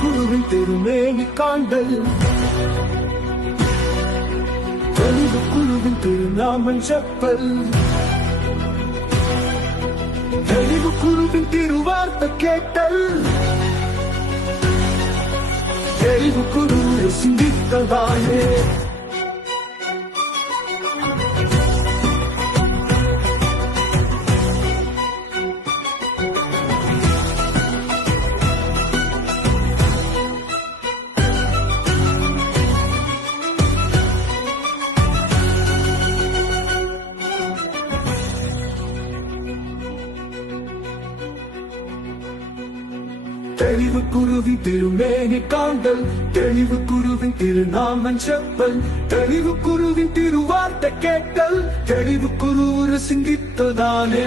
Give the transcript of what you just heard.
குருமேனி காண்டல் தெளிவு குழுவின் திருநாமன் செப்பல் தெளிவு குழுவின் திருவார்த்தை கேட்டல். தெளிவு குரு சிந்தித்ததாயே தெளிவு குருவின் திருமேனி காண்டல் தெளிவு குருவின் திருநாமன் செப்பல் தெளிவு குருவின் திருவார்த்தை கேட்டல் தெளிவு குரு சிந்தித்ததானே